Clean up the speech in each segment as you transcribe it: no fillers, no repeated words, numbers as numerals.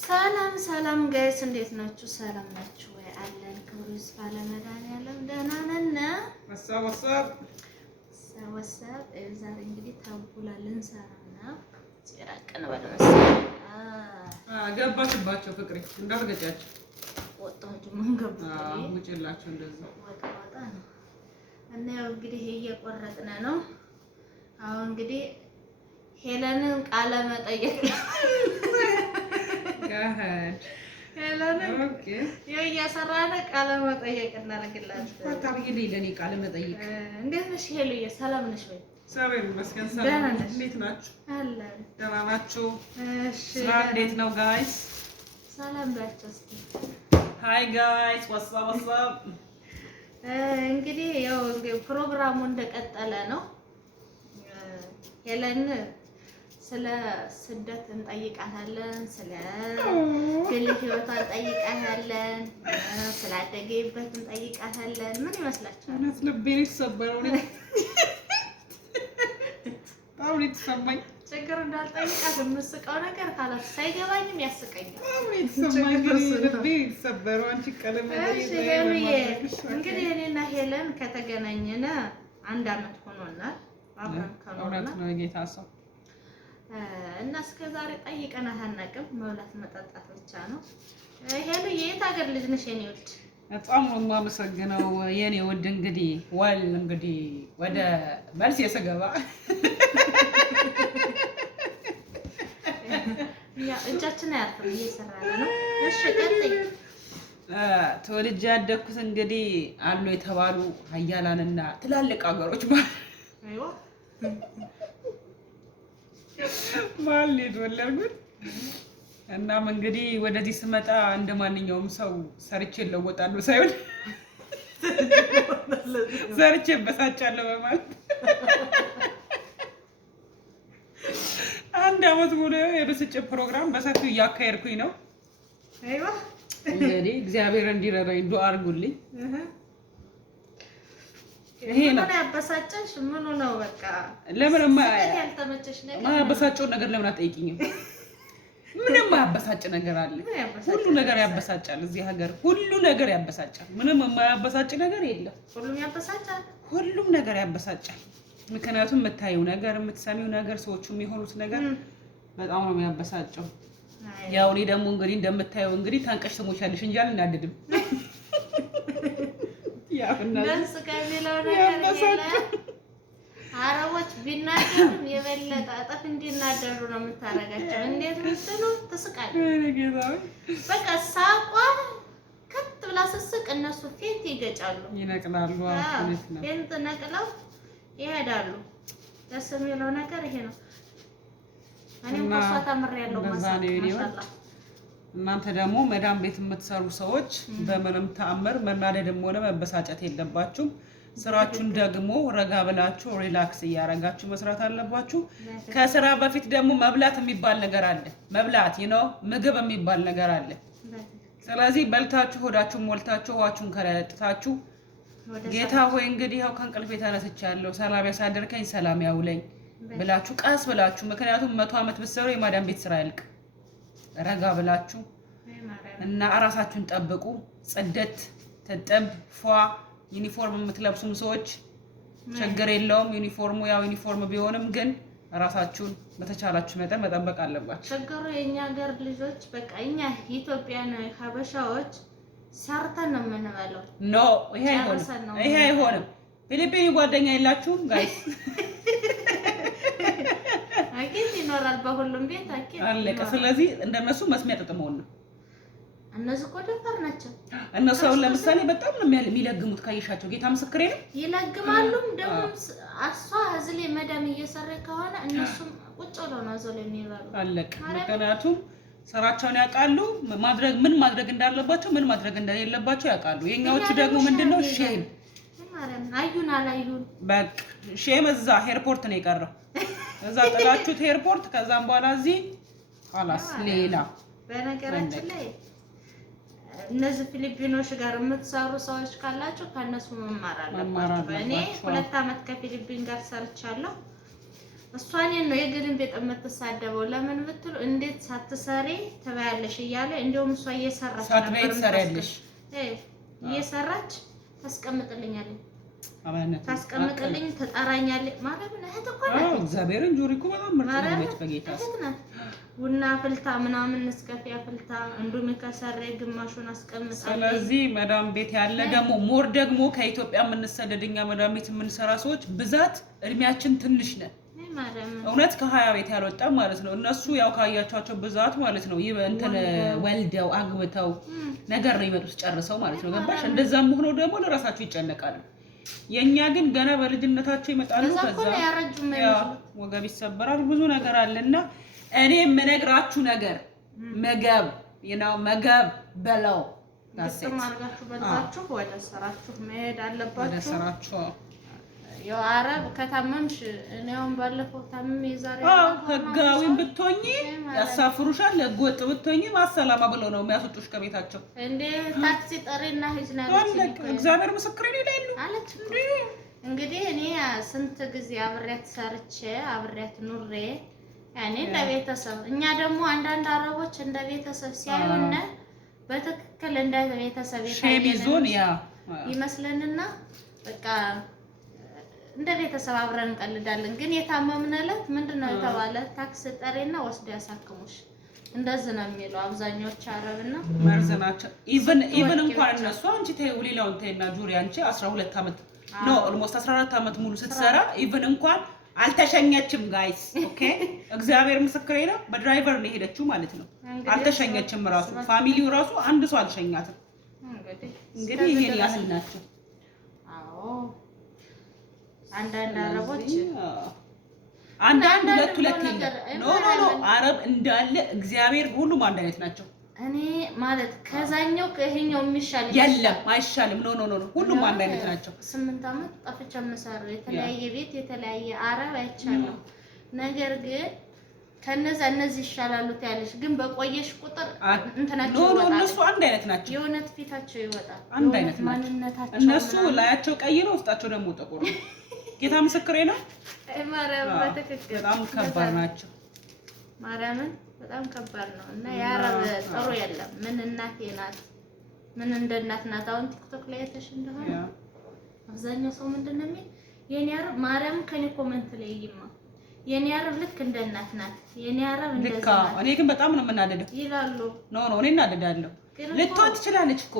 ሰላም ሰላም ጋይስ እንዴት ናችሁ? ሰላም ናችሁ ወይ? አለን ክብሩ ይስፋ ለመድኃኒዓለም ደህና ነን። ወሳብ ዛሬ እንግዲህ ታቡላ ልንሰራ ነው። ሲራቀን በለመሰለኝ ገባችባቸው ፍቅሬ እንዳትገጫቸው ወጣችሁ ምን ገባችሁ? ውጭላቸው እንደዚህ ወጣ ነው እና ያው እንግዲህ እየቆረጥን ነው። አሁን እንግዲህ ሄለንን ቃለ መጠየቅ ኦኬ እየሰራን ቃለ መጠየቅ እናደርግላችሁ። ታርጊልኝ ለኔ ቃለ መጠየቅ። እንዴት ነሽ ሄሉዬ? ሰላም ነሽ ወይ? እግዚአብሔር ይመስገን ሰላም ነኝ። እንዴት ናችሁ? አለን ደህና ናችሁ? እሺ ስራ እንዴት ነው ጋይስ? ሰላም ባችሁ እስኪ ሃይ ጋይስ ወሳብ እንግዲህ ያው ፕሮግራሙ እንደቀጠለ ነው። ሄለን ስለ ስደት እንጠይቃታለን፣ ስለ ግል ህይወቷ እንጠይቃታለን፣ ስላደገበት እንጠይቃታለን። ምን ይመስላችኋል? እውነት ልቤን የተሰበረው ነው። አሁን የተሰማኝ ችግር እንዳልጠይቃት የምስቀው ነገር ካላት ሳይገባኝም ያስቀኛል። አሁን የተሰማኝ ልቤን የተሰበረው አንቺ ቀለም እንግዲህ እኔና ሄለን ከተገናኘን 1 አመት ሆኖናል። አብረን ከኖርና እውነት ነው የጌታ ሰው እና እስከዛሬ ጠይቀናት አናውቅም። መብላት መጠጣት ብቻ ነው። ሄሉ የት ሀገር ልጅ ነሽ የኔ ውድ? በጣም ነው የማመሰግነው የኔ ውድ። እንግዲህ ወደ መልስ የስገባ እጃችን አያርፍም እየሰራን ነው። እሺ ቀጥይ። ተወልጄ ያደግኩት እንግዲህ አሉ የተባሉ ሀያላንና ትላልቅ ሀገሮች ማለት የተወለድኩት። እናም እንግዲህ ወደዚህ ስመጣ እንደማንኛውም ሰው ሰርቼ እለወጣለሁ ሳይሆን ሰርቼ እበሳጫለሁ በማለት 1 አመት ሙሉ የብስጭት ፕሮግራም በሰፊው እያካሄድኩኝ ነው። አይዋ እንግዲህ እግዚአብሔር እንዲረዳኝ ዱአ አድርጉልኝ። ይሄ ነው ያበሳጨሽ? ምኑ ነው? በቃ ለምን ያልተመቸሽ ነገር ማያበሳጨውን ነገር ለምን አትጠይቂኝም? ምንም ማያበሳጭ ነገር አለ? ሁሉ ነገር ያበሳጫል። እዚህ ሀገር ሁሉ ነገር ያበሳጫል። ምንም የማያበሳጭ ነገር የለም። ሁሉም ያበሳጫል። ሁሉም ነገር ያበሳጫል። ምክንያቱም የምታዩው ነገር፣ የምትሰሚው ነገር፣ ሰዎቹ የሚሆኑት ነገር በጣም ነው የሚያበሳጨው። ያው እኔ ደግሞ እንግዲህ እንደምታየው እንግዲህ ታንቀሽ ትሞቻለሽ እንጂ አልናደድም። ደስ ከሚለው ነገር የለም። አረቦች ቢናደዱም የበለጠ እጥፍ እንዲናደዱ ነው የምታረጋቸው። እንዴት ምትሉ ትስቃለች። በቃ ሳቋ ከት ብላ ስስቅ እነሱ ፌንት ይገጫሉ፣ ይነቅላሉ። ፌንት ነቅለው ይሄዳሉ። ደስ የሚለው ነገር ይሄ ነው። እኔም ከሷ ተምሬያለሁ። ማሻአላህ። እናንተ ደግሞ መዳም ቤት የምትሰሩ ሰዎች በምንም ተአምር መናደድም ሆነ መበሳጨት የለባችሁም። ስራችሁን ደግሞ ረጋ ብላችሁ ሪላክስ እያረጋችሁ መስራት አለባችሁ። ከስራ በፊት ደግሞ መብላት የሚባል ነገር አለ። መብላት ምግብ የሚባል ነገር አለ። ስለዚህ በልታችሁ ሆዳችሁን ሞልታችሁ ውሃችሁን ከረጥታችሁ ጌታ ሆይ እንግዲህ ያው ከእንቅልፌ ተነስቻለሁ፣ ሰላም ያሳደርከኝ ሰላም ያውለኝ ብላችሁ ቀስ ብላችሁ፣ ምክንያቱም 100 አመት ብትሰሩ የማዳም ቤት ስራ ያልቅ። ረጋ ብላችሁ እና እራሳችሁን ጠብቁ። ጽደት ተጠብ ፏ። ዩኒፎርም የምትለብሱም ሰዎች ችግር የለውም። ዩኒፎርሙ ያው ዩኒፎርም ቢሆንም ግን ራሳችሁን በተቻላችሁ መጠን መጠበቅ አለባችሁ። ችግሩ የኛ ሀገር ልጆች በቃ እኛ ኢትዮጵያን ሀበሻዎች ሰርተን ነው የምንበለው። ኖ ይሄ አይሆንም። ፊሊፒኒ ጓደኛ የላችሁም ጋይስ? አኪት ይኖራል በሁሉም ቤት አኪት አለቀ። ስለዚህ እንደነሱ መስሚያ ጥጥመውን ነው። እነሱ እኮ ደፋር ናቸው። እነሱ አሁን ለምሳሌ በጣም ነው የሚለግሙት። ካየሻቸው ጌታ ምስክሬ ነው ይለግማሉ። ደግሞ አሷ እዚህ ላይ መዳም እየሰራች ከሆነ እነሱም ቁጭ ብለው ነው እዛው ላይ የሚበሉ። አለቀ። ምክንያቱም ስራቸውን ያውቃሉ። ምን ማድረግ እንዳለባቸው ምን ማድረግ እንደሌለባቸው ያውቃሉ። የኛዎቹ ደግሞ ምንድነው ሼም አዩን አላዩን በቃ ሼም እዛ ኤርፖርት ነው የቀረው። እዛ ጥላችሁት ኤርፖርት፣ ከዛም በኋላ እዚህ خلاص ሌላ። በነገራችን ላይ እነዚህ ፊሊፒኖች ጋር የምትሰሩ ሰዎች ካላችሁ ከነሱ መማር አለባችሁ። እኔ 2 አመት ከፊሊፒን ጋር ሰርቻለሁ። እሷን ነው የግልን ቤት የምትሳደበው። ለምን ብትሉ እንዴት ሳትሰሪ ትበያለሽ እያለ እንደውም እሷ እየሰራች ነበር። እየሰራች ታስቀምጥልኛለች፣ ታስቀምጥልኝ፣ ትጠራኛለች ማለት ነው። እህት እኮ ናት። እግዚአብሔርን ጆሪ እኮ በጣም ምርጥ ነች። በጌታ እህት ናት። ቡና ፍልታ ምናምን እስከፊ ፍልታ እንዱም ከሰረ ግማሹን አስቀምጣለች። ስለዚህ መዳም ቤት ያለ ደግሞ ሞር ደግሞ ከኢትዮጵያ የምንሰደድኛ መዳም ቤት የምንሰራ ሰዎች ብዛት እድሜያችን ትንሽ ነን። እውነት ከ20 ቤት ያልወጣም ማለት ነው። እነሱ ያው ካያቻቸው ብዛት ማለት ነው እንትን ወልደው አግብተው ነገር ነው ይመጡት ጨርሰው ማለት ነው። ገባሽ? እንደዛም ሆነው ደግሞ ለራሳቸው ይጨነቃሉ። የኛ ግን ገና በልጅነታቸው ይመጣሉ። ከዛ ወገብ ይሰበራል፣ ብዙ ነገር አለና እኔ የምነግራችሁ ነገር መገብ መገብ በለው ማርጋችሁ በልታችሁ ወደ ስራችሁ መሄድ አለባችሁ። ወደ ስራችሁ ያው አረብ ከታመምሽ እኔውን ባለፈው ታመም የዛሬ ህጋዊን ብትሆኚ ያሳፍሩሻል፣ ለጎጥ ብትሆኚ ማሰላማ ብለው ነው የሚያስወጡሽ ከቤታቸው። እንዴ ታክሲ ጠሪና ሂጅና እግዚአብሔር ምስክሬን ይላሉ አለች። እንግዲህ እኔ ስንት ጊዜ አብሬያት ሰርቼ አብሬያት ኑሬ ያኔ እንደ ቤተሰብ፣ እኛ ደግሞ አንዳንድ አረቦች እንደ ቤተሰብ ሲያዩና በትክክል እንደ ቤተሰብ ሸሚዞን ያ ይመስለንና በቃ እንደ ቤተሰብ አብረን እንቀልዳለን። ግን የታመምነለት ምንድነው የተባለ ታክሲ ጠሪና ወስዶ ያሳክሙሽ፣ እንደዚህ ነው የሚለው አብዛኞቹ አረብና መርዝ ናቸው። ኢቭን እንኳን እነሱ አንቺ ተይው ሌላውን ተይና ጁሪ አንቺ 12 አመት ነው ኦልሞስት 14 አመት ሙሉ ስትሰራ ኢቭን እንኳን አልተሸኘችም ጋይስ። ኦኬ እግዚአብሔር ምስክሬ ነው። በድራይቨር ነው የሄደችው ማለት ነው። አልተሸኘችም። ራሱ ፋሚሊው ራሱ አንድ ሰው አልሸኛትም። እንግዲህ ይሄን ያህል ናቸው። አዎ አንዳንድ አረቦች አንዳንድ ሁለት ኖ አረብ እንዳለ እግዚአብሔር ሁሉም አንድ አይነት ናቸው። እኔ ማለት ከዛኛው ከይሄኛው የሚሻል የለም አይሻልም። ኖ ሁሉም አንድ አይነት ናቸው። 8 አመት ጠፍቼ መሰረ የተለያየ ቤት የተለያየ አረብ አይቻለሁ። ነገር ግን ከነዛ እነዚህ ይሻላሉ ታያለሽ። ግን በቆየሽ ቁጥር እንትናቸው ይወጣል። እነሱ አንድ አይነት ናቸው። የእውነት ፊታቸው ይወጣል። አንድ አይነት ማንነታቸው እነሱ ላያቸው ቀይ ነው፣ ውስጣቸው ደግሞ ጥቁር ነው። ጌታ ምስክሬ ነው። ማርያም በትክክል በጣም ከባድ ናቸው። ማርያምን በጣም ከባድ ነው። እና የአረብ ጥሩ የለም። ምን እናቴ ናት፣ ምን እንደ እናት ናት። አሁን ቲክቶክ ላይ አይተሽ እንደሆነ አብዛኛው ሰው ምንድነው የሚል የኔ አረብ ማርያም ከኔ ኮሜንት ላይ ይማ የኔ አረብ ልክ እንደ እናት ናት፣ የኔ አረብ እንደዛ ናት። እኔ ግን በጣም ነው የምናደደው ይላሉ። እኔ እናደዳለሁ። ልትሆን ትችላለች እኮ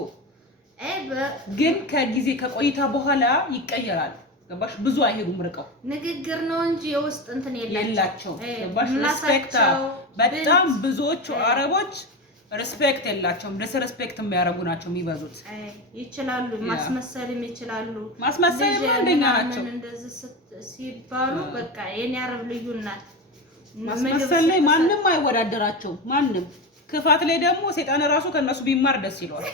ግን ከጊዜ ከቆይታ በኋላ ይቀየራል። ገባሽ? ብዙ አይሄዱም ርቀው ንግግር ነው እንጂ የውስጥ እንትን የላቸው። ገባሽ? ሪስፔክት በጣም ብዙዎቹ አረቦች ሪስፔክት የላቸውም። ዲስሪስፔክት የሚያደርጉ ናቸው የሚበዙት። ይችላሉ ማስመሰልም ይችላሉ። ማስመሰልም አንደኛ ናቸው። እንደዚህ ሲባሉ በቃ የኔ አረብ ልዩ ናት። ማስመሰል ላይ ማንም አይወዳደራቸው። ማንም ክፋት ላይ ደግሞ ሰይጣን ራሱ ከነሱ ቢማር ደስ ይለዋል።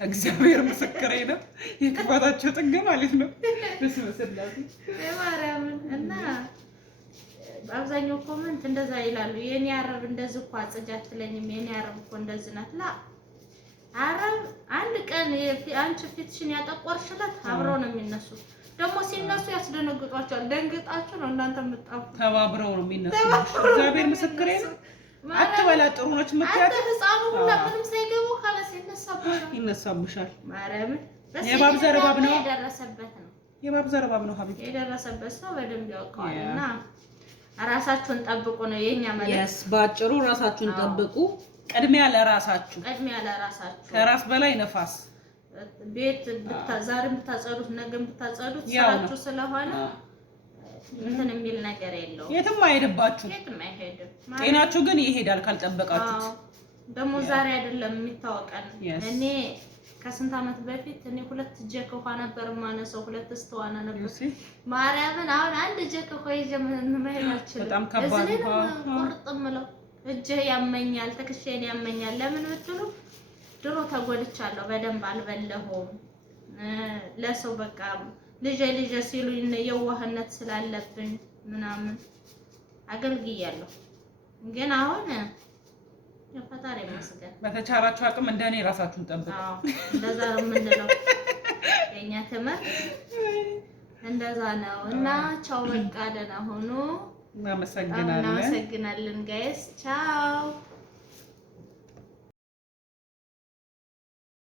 እግዚአብሔር ምስክሬ ነው። የክፋታቸው ጥግ ማለት ነው። በስመስላቱ የማርያም እና አብዛኛው ኮሜንት እንደዛ ይላሉ። የኔ አረብ እንደዚህ እኮ አጽጃት ለኝም የኔ አረብ እኮ እንደዚህ ናት። ላ አረብ አንድ ቀን አንቺ ፊትሽን ያጠቆርሽለት አብረው ነው የሚነሱት። ደግሞ ሲነሱ ያስደነግጧቸዋል። ደንግጣችሁ ነው እናንተ የምትጣፉ። ተባብረው ነው የሚነሱት። እግዚአብሔር ምስክሬ ነው። አትበላ ጥሩ ነች ምክንያት ህፃኑ ሁላ ምንም ሳይገቡ ካለስ ይነሳብሻል። ማርያም የባብ ዘረባብ ነው የደረሰበት ነው። የባብ ዘረባብ ነው ሀቢብ የደረሰበት ሰው በደንብ ያውቀዋልና ራሳችሁን ጠብቁ ነው የኛ ማለት። yes ባጭሩ ራሳችሁን ጠብቁ። ቅድሚያ ለራሳችሁ። ከራስ በላይ ነፋስ። ቤት ዛሬም ብታጸዱት ነገም ብታጸዱት ስራችሁ ስለሆነ እንትን የሚል ነገር የለውም። የትም አይሄድባችሁ። የትም አይሄድም። ጤናችሁ ግን ይሄዳል ካልጠበቃችሁት። ደግሞ ዛሬ አይደለም የሚታወቀን። እኔ ከስንት አመት በፊት እኔ 2 ጀክ ውሃ ነበር ማነሰው 2 እስተዋና ነበር ማርያምን። አሁን 1 ጀክ ውሃ ይዤ መሄዳችን በጣም ከባድ ነው። ቁርጥምለው እጄ ያመኛል፣ ትከሻዬን ያመኛል። ለምን ብትሉ ድሮ ተጎድቻለሁ። በደንብ አልበለሁም። ለሰው በቃ ልጄ ሲሉኝ የዋህነት ስላለብኝ ምናምን አገልግያለሁ። ግን አሁን የፈጣሪ ይመስገን በተቻላችሁ አቅም እንደኔ ራሳችሁን ጠብቁ። እንደዛ ነው የምንለው። የኛ ትምህርት እንደዛ ነው እና ቻው በቃ ደህና ሆኖ እናመሰግናለን ጋይስ ቻው